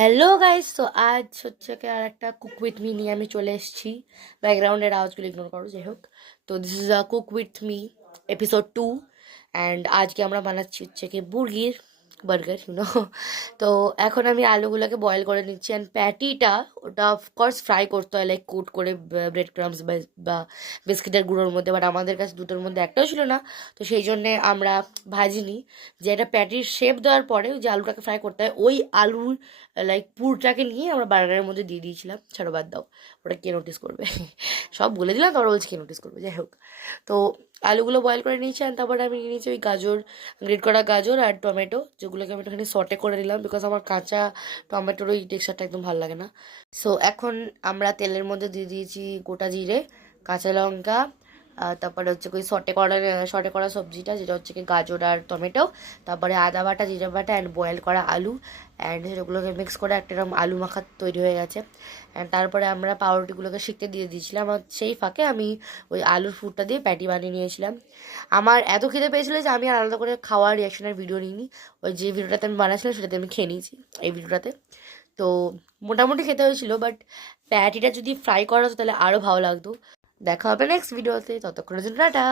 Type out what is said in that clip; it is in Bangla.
হ্যালো গাইস, তো আজ হচ্ছে কি আর একটা কুক উইথ মি নিয়ে আমি চলে এসেছি। ব্যাকগ্রাউন্ডের আওয়াজগুলো ইগনোর করো, যাই হোক। তো this is a cook with me episode 2। And আজকে আমরা বানাচ্ছি হচ্ছে কি বার্গার তো এখন আমি আলুগুলোকে বয়েল করে নিচ্ছি। অ্যান্ড প্যাটিটা ওটা অফকোর্স ফ্রাই করতে হয়, লাইক কোট করে ব্রেড ক্রামস বা বিস্কিটের গুঁড়োর মধ্যে। বাট আমাদের কাছে দুটোর মধ্যে একটাও ছিল না, তো সেই জন্যে আমরা ভাজিনি। যে এটা প্যাটির শেপ দেওয়ার পরে যে আলুটাকে ফ্রাই করতে হয়, ওই আলুর লাইক পুরটাকে নিয়ে আমরা বার্গারের মধ্যে দিয়ে দিয়েছিলাম। ছাড়ো, বাদ দাও, ওটা কে নোটিস করবে। সব বলে দিলাম, তারপর বলছি কে নোটিস করবে, যাই হোক। তো আলুগুলো বয়েল করে নিয়েছি, আর তারপরে আমি নিয়ে নিয়েছি ওই গ্রেট করা গাজর আর টমেটো, যেগুলোকে আমি একটুখানি সটে করে নিলাম, বিকজ আমার কাঁচা টমেটোর ওই টেক্সচারটা একদম ভালো লাগে না। সো এখন আমরা তেলের মধ্যে দিয়ে দিয়েছি গোটা জিরে, কাঁচা লঙ্কা, তারপরে হচ্ছে ওই সটে করা সবজিটা, যেটা হচ্ছে কি গাজর আর টমেটো, তারপরে আদা বাটা, জিরে বাটা অ্যান্ড বয়েল করা আলু। অ্যান্ড সেগুলোকে মিক্স করে একটা এরকম আলু মাখা তৈরি হয়ে গেছে। অ্যান্ড তারপরে আমরা পাউরুটিগুলোকে শিখতে দিয়ে দিয়েছিলাম, আর সেই ফাঁকে আমি ওই আলুর ফুটটা দিয়ে প্যাটি বানিয়ে নিয়েছিলাম। আমার এত খিদে পেয়েছিল যে আমি আর আলাদা করে খাওয়ার রিয়াকশনের ভিডিও নিইনি। ওই যে ভিডিওটাতে আমি বানাচ্ছিলাম সেটাতে আমি খেয়ে নিয়েছি, এই ভিডিওটাতে। তো মোটামুটি খেতে হয়েছিল, বাট প্যাটিটা যদি ফ্রাই করা হতো তাহলে আরও ভালো লাগতো। দেখা হবে নেক্সট ভিডিওতে, ততক্ষণের জন্য টাটা।